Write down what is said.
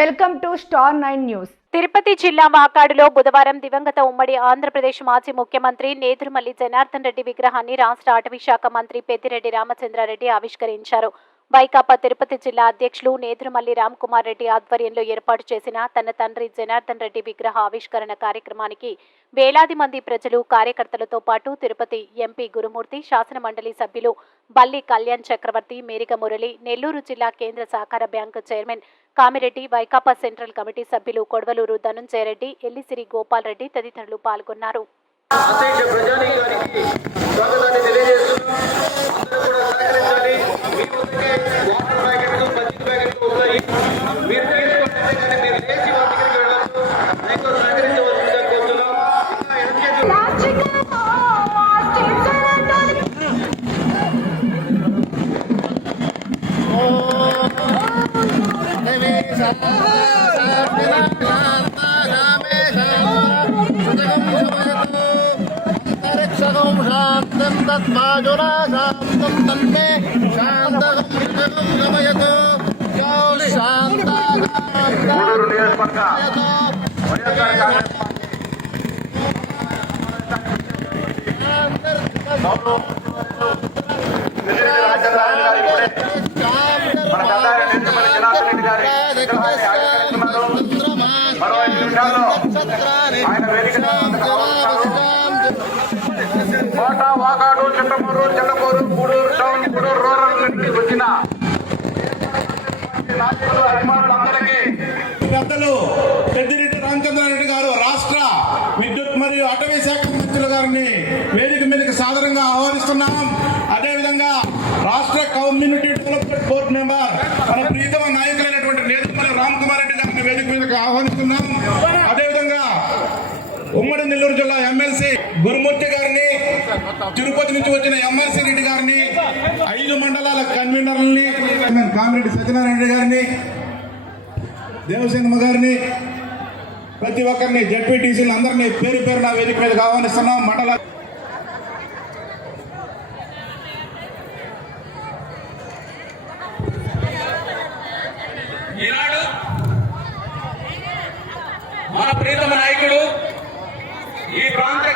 Welcome to star 9 news. Tirupati జిల్లా వాకాడులో బుధవారం దివంగత ఉమ్మడి ఆంధ్రప్రదేశ్ మాజీ ముఖ్యమంత్రి నేదురుమల్లి జనార్దన్ రెడ్డి విగ్రహాన్ని రాష్ట్ర అటవీ శాఖ మంత్రి పెద్దిరెడ్డి రామచంద్రారెడ్డి ఆవిష్కరించారు. వైకాపా తిరుపతి జిల్లా అధ్యక్షులు నేదురుమల్లి రామ్కుమార్ రెడ్డి ఆధ్వర్యంలో ఏర్పాటు చేసిన తన తండ్రి జనార్దన్ రెడ్డి విగ్రహ ఆవిష్కరణ కార్యక్రమానికి వేలాది మంది ప్రజలు, కార్యకర్తలతో పాటు తిరుపతి ఎంపీ గురుమూర్తి, శాసన మండలి సభ్యులు బల్లి కళ్యాణ్ చక్రవర్తి, మేరిక మురళి, నెల్లూరు జిల్లా కేంద్ర సహకార bank chairman Kamireddy, Vaikapa central committee సభ్యులు కొడవలూరు ధనుంజయ రెడ్డి, ఎల్లిసిరి గోపాల్ రెడ్డి తదితరులు పాల్గొన్నారు. వాకాడు, చిట్టమూరు, చెన్నమూరు, గూడూరు టౌన్, గూడూరు రూరల్ నుంచి వచ్చిన నాయకులు, అభిమానులందరికీ పెద్దలు పెద్దిరెడ్డి రామచంద్రారెడ్డి గారు రాష్ట్ర విద్యుత్ మరియు అటవీ శాఖ మంత్రులు గారిని వేదిక మీదకి సాదరంగా ఆహ్వానిస్తున్నాం. అదేవిధంగా రాష్ట్ర కమ్యూనిటీ డెవలప్మెంట్ బోర్డు మెంబర్ మన ప్రీతమ నాయకులైనటువంటి నేదురుమల్లి రామ్కుమార్ రెడ్డి గారిని వేదిక మీదకి ఆహ్వానిస్తున్నాం. అదేవిధంగా ఉమ్మడి నెల్లూరు జిల్లా ఎమ్మెల్సీ గురుమూర్తి గారిని, తిరుపతి నుంచి వచ్చిన ఎంఆర్సీ రెడ్డి గారిని, 5 మండలాల కన్వీనర్లని కామిరెడ్డి సత్యనారాయణ రెడ్డి గారిని, దేవసింహ గారిని, ప్రతి ఒక్కరిని జడ్పీటీసీలు అందరినీ పేరు పేరు నా వేదిక మీదకి ఆహ్వానిస్తున్నాం. మండల ఈనాడు మన ప్రీతమ నాయకుడు, ఈ ప్రాంత